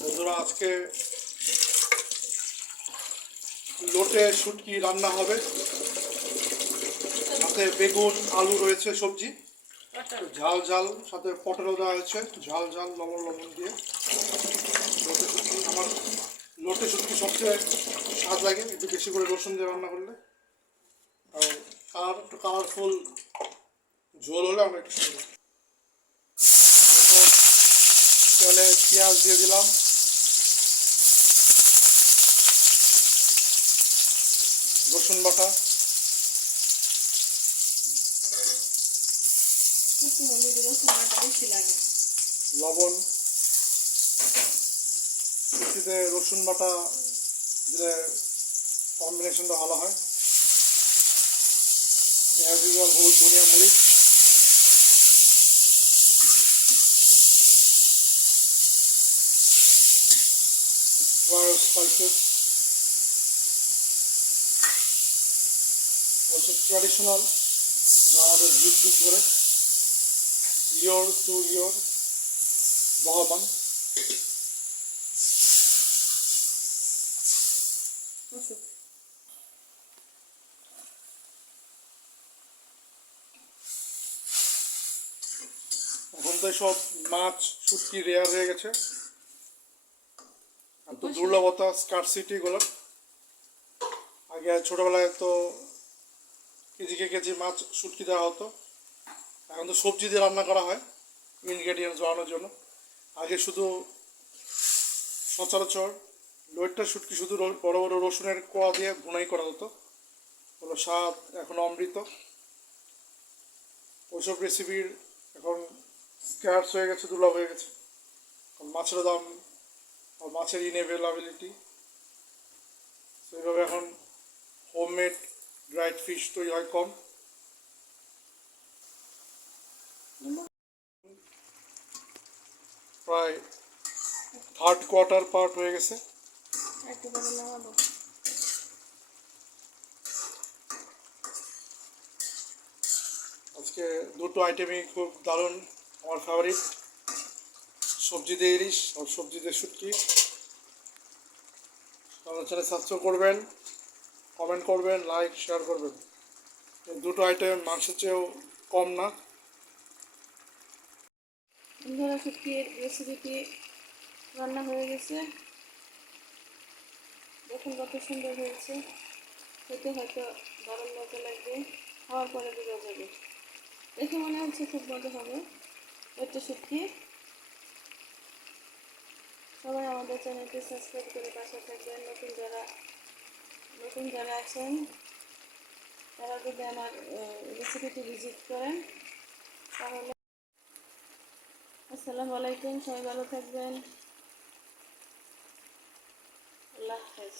বন্ধুরা, আজকে লোটে শুটকি রান্না হবে। সাথে বেগুন আলু রয়েছে, সবজি ঝাল ঝাল, সাথে পটেটো দেওয়া হয়েছে ঝাল ঝাল লবণ লবণ দিয়ে। লোটে শুটকি আমার লোটে শুটকি সবচেয়ে স্বাদ লাগে একটু বেশি করে রসুন দিয়ে রান্না করলে। আর একটু কালারফুল ঝোল হলে আমরা একটু সুন্দর। দেখুন, তেলে পেঁয়াজ দিয়ে দিলাম, রসুন বাটা, লবণ। শুটকিতে রসুন বাটা দিলে কম্বিনেশনটা ভালো হয়। পেঁয়াজ দিয়ে হলুদ, ধনিয়া, মরিচ, স্পাইসেস। বলছে ট্র্যাডিশনাল, যা আমাদের যুগ যুগ ধরে ইয়র টু ইয়র বহমান। এখন তো সব মাছ শুটকি রেয়ার হয়ে গেছে, এত দুর্লভতা, স্কারসিটি গুলো। আগে ছোটবেলায় তো কেজি কেজি মাছ শুটকি দেওয়া হতো, এখন তো সবজি দিয়ে রান্না করা হয় ইনগ্রেডিয়েন্টস বাড়ানোর জন্য। আগে শুধু সচরাচর লোটটা শুটকি শুধু বড় বড় রসুনের কোয়া দিয়ে ভুনাই করা হতো, হলো স্বাদ এখন অমৃত। ওইসব রেসিপির এখন স্ক্যার্স হয়ে গেছে, দুর্লভ হয়ে গেছে। মাছের দাম আর মাছের ইনএভেলেবিলিটি, সেইভাবে এখন হোমমেড ড্রাইড ফিশ তৈরি হয় কম। প্রায় থার্ড কোয়ার্টার পার্ট হয়ে গেছে। আজকে দুটো আইটেমই খুব দারুণ, আমার ফেভারিট। সবজি দিয়ে ইলিশ আর সবজি দিয়ে শুটকি। আমার চ্যানেল সাবস্ক্রাইব করবেন, কমেন্ট করবেন, লাইক শেয়ার করবেন। এই দুটো আইটেম মাংসের চেয়েও কম না। শুটকির রেসিপিটি রান্না হয়ে গেছে, দেখুন কত সুন্দর হয়েছে। খেতে হয়তো দারুণ মজা লাগবে, খাওয়ার পরে বোঝা যাবে। দেখে মনে হচ্ছে খুব মজা হবে। একটা শুটকি। সবাই আমাদের চ্যানেলটি সাবস্ক্রাইব করে পাশে থাকবেন। নতুন যারা আছেন তারা যদি আমার রেসিপিটি ভিজিট করেন তাহলে। আসসালামু আলাইকুম, সবাই ভালো থাকবেন। আল্লাহ হাফেজ।